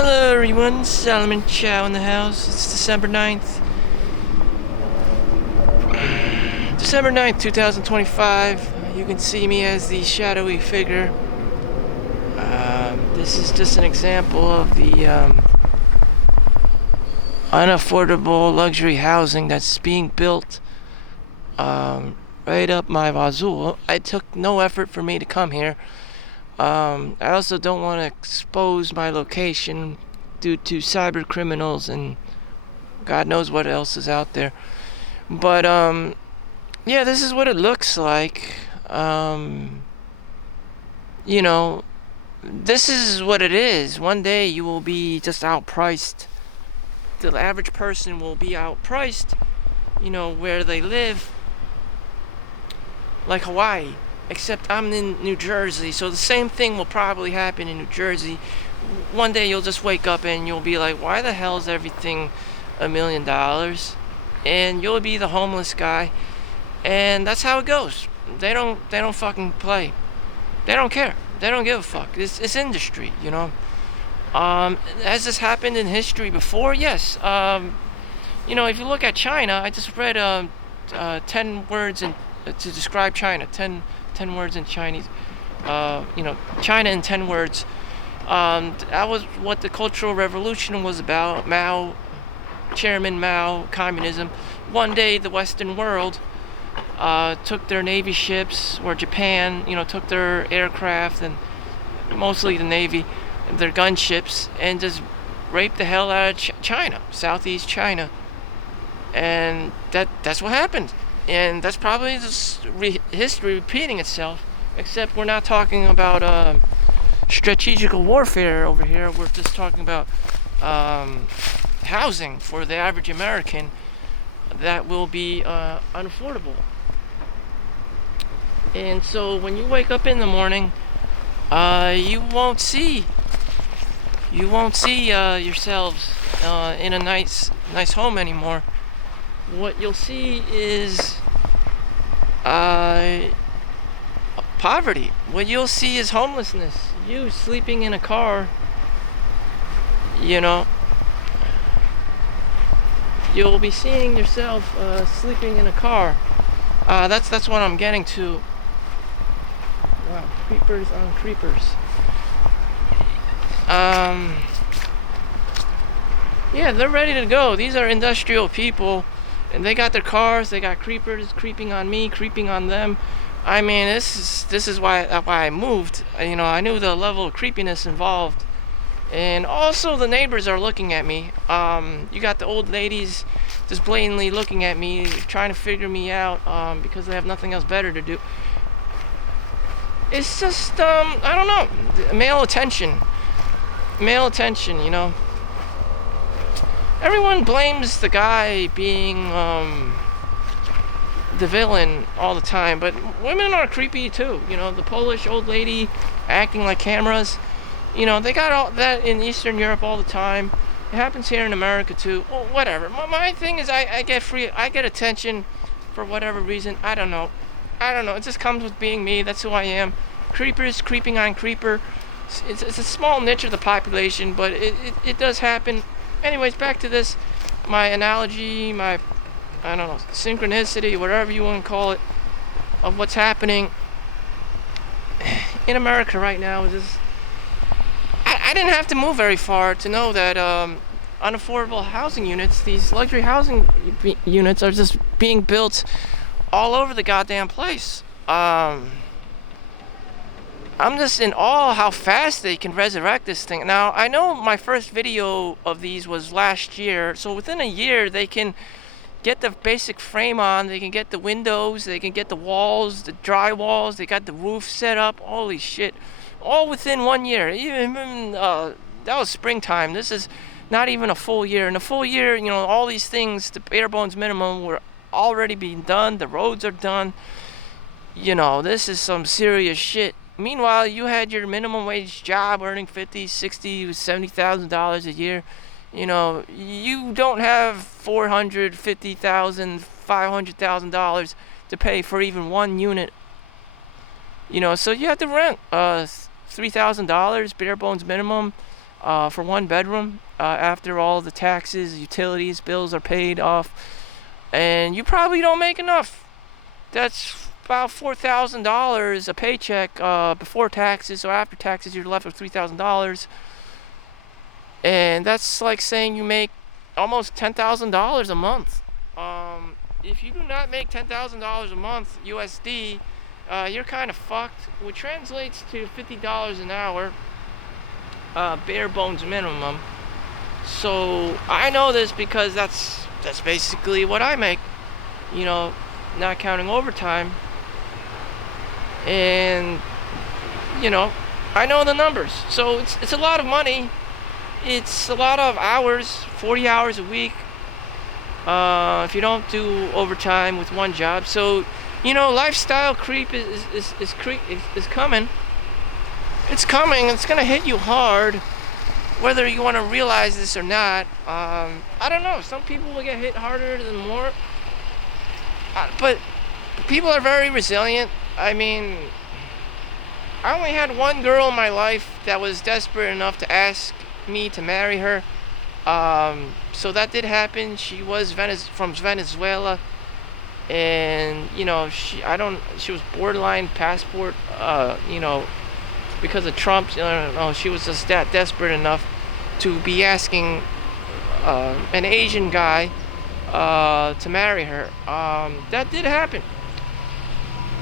Hello everyone, Solomon Chau in the house. It's December 9th, 2025. You can see me as the shadowy figure. This is just an example of the unaffordable luxury housing that's being built right up my wazoo. It took no effort for me to come here. I also don't want to expose my location due to cyber criminals and God knows what else is out there. But yeah, this is what it looks like. You know, this is what it is. One day you will be just outpriced. The average person will be outpriced, where they live, like Hawaii. Except I'm in New Jersey, so the same thing will probably happen in New Jersey. One day you'll just wake up and you'll be like, why the hell is everything $1 million? And you'll be the homeless guy. And that's how it goes. They don't fucking play. They don't care. They don't give a fuck. It's industry, Has this happened in history before? Yes. If you look at China, I just read 10 words to describe China. 10 words in Chinese. China in 10 words. That was what the Cultural Revolution was about. Chairman Mao, communism. One day the Western world took their Navy ships, or Japan, took their aircraft, and mostly the Navy, their gunships, and just raped the hell out of China, Southeast China. And that's what happened. And that's probably just history repeating itself, except we're not talking about strategical warfare over here. We're just talking about housing for the average American that will be unaffordable. And so when you wake up in the morning, you won't see yourselves in a nice home anymore. What you'll see is poverty. What you'll see is homelessness. You sleeping in a car, You'll be seeing yourself sleeping in a car. That's what I'm getting to. Wow, creepers on creepers. Yeah, they're ready to go. These are industrial people. And they got their cars, they got creepers creeping on me, creeping on them. I mean, this is why I moved. I knew the level of creepiness involved. And also the neighbors are looking at me. You got the old ladies just blatantly looking at me, trying to figure me out because they have nothing else better to do. It's just, I don't know, male attention. Everyone blames the guy being the villain all the time, but women are creepy too. The Polish old lady acting like cameras. They got all that in Eastern Europe all the time. It happens here in America too. Well, whatever. My thing is I get attention for whatever reason. I don't know. It just comes with being me. That's who I am. Creepers creeping on creeper. It's a small niche of the population, but it does happen. Anyways, back to this, my analogy, my, I don't know, synchronicity, whatever you want to call it, of what's happening in America right now is just, I didn't have to move very far to know that unaffordable housing units, these luxury housing units are just being built all over the goddamn place. I'm just in awe how fast they can resurrect this thing. Now, I know my first video of these was last year, so within a year they can get the basic frame on, they can get the windows, they can get the walls, the drywalls, they got the roof set up, holy shit. All within 1 year. Even that was springtime. This is not even a full year. In a full year, all these things, the bare bones minimum, were already being done, the roads are done. This is some serious shit. Meanwhile, you had your minimum wage job earning $50,000, $60,000, $70,000 a year. You don't have $450,000, $500,000 to pay for even one unit. So you have to rent $3,000 bare bones minimum for one bedroom, after all the taxes, utilities, bills are paid off, and you probably don't make enough. That's about $4,000 a paycheck before taxes. So after taxes, you're left with $3,000, and that's like saying you make almost $10,000 a month. If you do not make $10,000 a month USD, you're kind of fucked, which translates to $50 an hour, bare bones minimum. So I know this because that's basically what I make, you know, not counting overtime. And you know, I know the numbers. So it's a lot of money. It's a lot of hours, 40 hours a week. If you don't do overtime with one job. So, you know, lifestyle creep is coming. It's coming. It's gonna hit you hard, whether you want to realize this or not. I don't know. Some people will get hit harder than more. But people are very resilient. I mean, I only had one girl in my life that was desperate enough to ask me to marry her. So that did happen. She was from Venezuela, and you know, she was borderline passport. You know, because of Trump. I don't know. She was just that desperate enough to be asking an Asian guy to marry her. That did happen.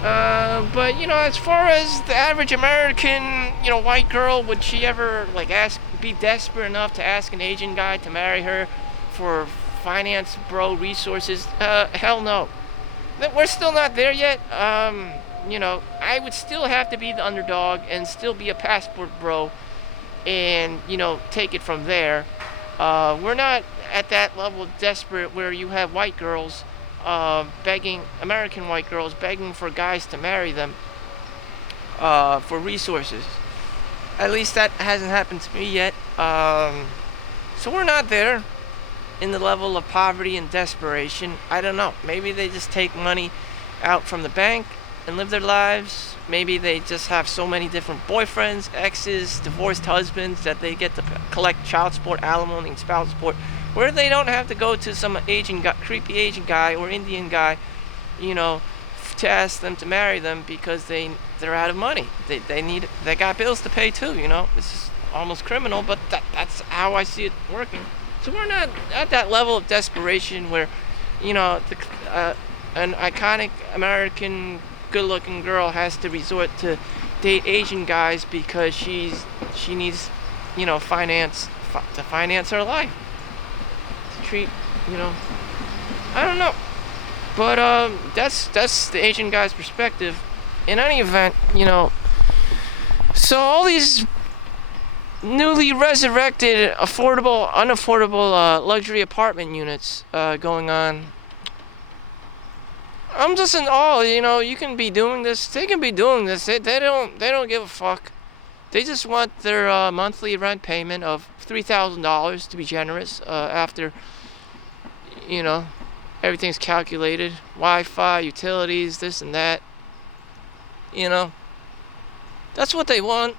But you know, as far as the average American, you know, white girl, would she ever like be desperate enough to ask an Asian guy to marry her for finance bro resources? Hell no. We're still not there yet. You know, I would still have to be the underdog and still be a passport bro, and you know, take it from there. We're not at that level of desperate where you have white girls American white girls begging for guys to marry them for resources. At least that hasn't happened to me yet. So we're not there in the level of poverty and desperation. I don't know. Maybe they just take money out from the bank and live their lives. Maybe they just have so many different boyfriends, exes, divorced husbands that they get to collect child support, alimony, and spousal support, where they don't have to go to some creepy Asian guy or Indian guy, you know, to ask them to marry them because they're out of money. They got bills to pay too. You know, this is almost criminal, but that's how I see it working. So we're not at that level of desperation where, you know, an iconic American good-looking girl has to resort to date Asian guys because she needs, you know, finance to finance her life. To treat, you know, I don't know, but that's the Asian guy's perspective. In any event, you know, so all these newly resurrected unaffordable luxury apartment units going on. I'm just in awe, you know. You can be doing this. They can be doing this. They don't give a fuck. They just want their monthly rent payment of $3,000 to be generous. After, you know, everything's calculated, Wi-Fi, utilities, this and that. You know, that's what they want.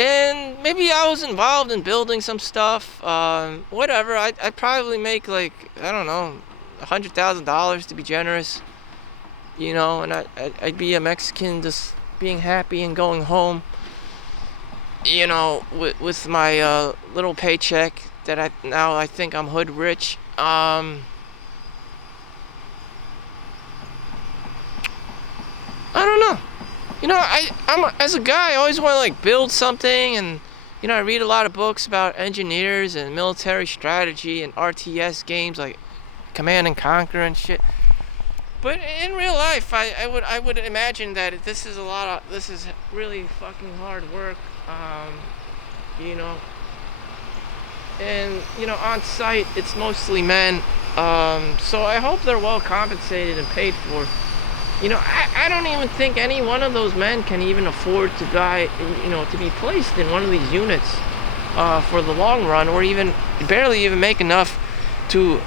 And maybe I was involved in building some stuff. Whatever. I'd probably make like, I don't know, $100,000 to be generous, you know, and I'd be a Mexican just being happy and going home, you know, with my little paycheck that I think I'm hood rich. I don't know, you know, I'm as a guy I always want to like build something, and you know, I read a lot of books about engineers and military strategy and RTS games like Command and Conquer and shit. But in real life, I would imagine that this is really fucking hard work, you know. And you know, on site it's mostly men, so I hope they're well compensated and paid for. You know, I don't even think any one of those men can even afford to buy, you know, to be placed in one of these units for the long run, or even barely even make enough to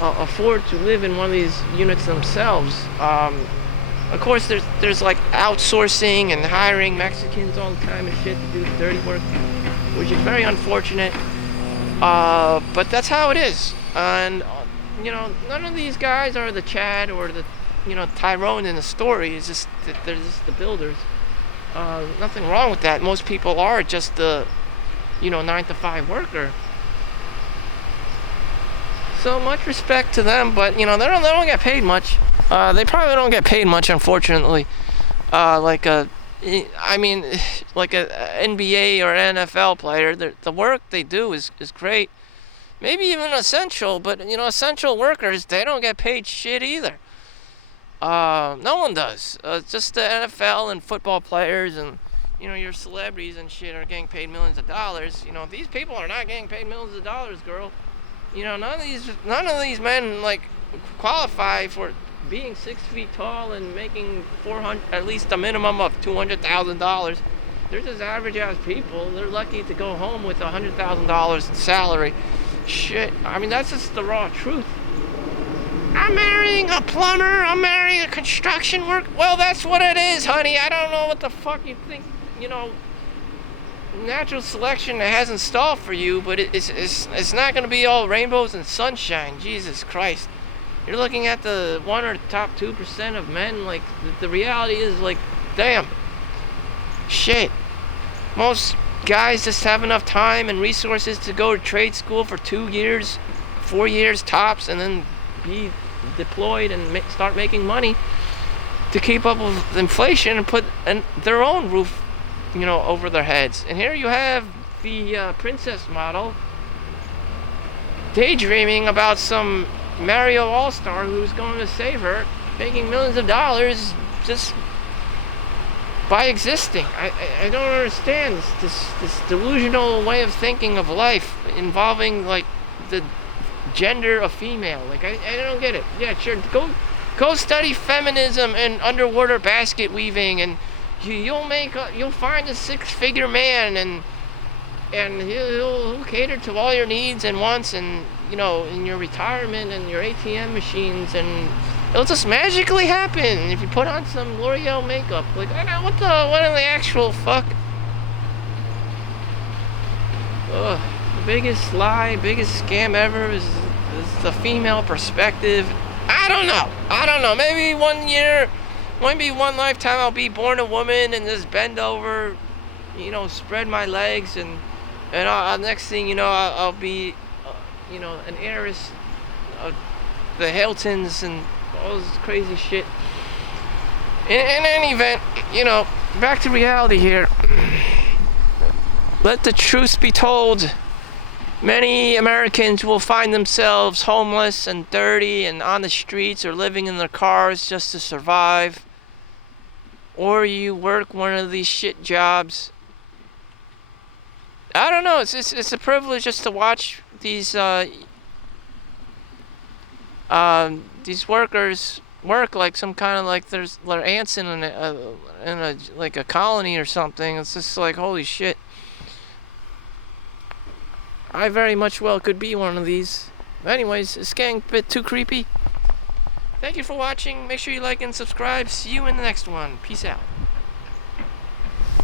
afford to live in one of these units themselves. Of course, there's like outsourcing and hiring Mexicans all the time and shit to do the dirty work. which is very unfortunate. But that's how it is. And none of these guys are the Chad or the Tyrone in the story. It's just that they're just the builders. Nothing wrong with that. Most people are just the 9-to-5 worker. So much respect to them, but they don't get paid much. They probably don't get paid much, unfortunately. Like a NBA or NFL player, the work they do is great. Maybe even essential, but essential workers, they don't get paid shit either. No one does. Just the NFL and football players and your celebrities and shit are getting paid millions of dollars. These people are not getting paid millions of dollars, girl. None of these men qualify for being 6 feet tall and making at least a minimum of $200,000. They're just average ass people. They're lucky to go home with $100,000 in salary. Shit, that's just the raw truth. I'm marrying a plumber. I'm marrying a construction worker. Well, that's what it is, honey. I don't know what the fuck you think. Natural selection has in stall for you, but it's not going to be all rainbows and sunshine. Jesus Christ. You're looking at the 1 or top 2% of men. The reality is damn. Shit. Most guys just have enough time and resources to go to trade school for 2 years, 4 years tops, and then be deployed and start making money to keep up with inflation and put their own roof over their heads. And here you have the princess model daydreaming about some Mario All-Star who's going to save her, making millions of dollars just by existing. I don't understand this delusional way of thinking of life involving the gender of female. I don't get it. Yeah, sure, go study feminism and underwater basket weaving, and you'll find a 6-figure man, and he'll cater to all your needs and wants, and in your retirement and your ATM machines, and it'll just magically happen if you put on some L'Oreal makeup. What in the actual fuck? Ugh. The biggest lie, biggest scam ever is the female perspective. I don't know. Maybe one lifetime I'll be born a woman and just bend over, spread my legs, and next thing I'll be, an heiress of the Hiltons and all this crazy shit. In any event, back to reality here. Let the truth be told. Many Americans will find themselves homeless and dirty and on the streets or living in their cars just to survive. Or you work one of these shit jobs. I don't know. It's a privilege just to watch these workers work like some kind of they're ants in a colony or something. It's just holy shit. I very much well could be one of these. Anyways, it's getting a bit too creepy. Thank you for watching. Make sure you like and subscribe. See you in the next one. Peace out.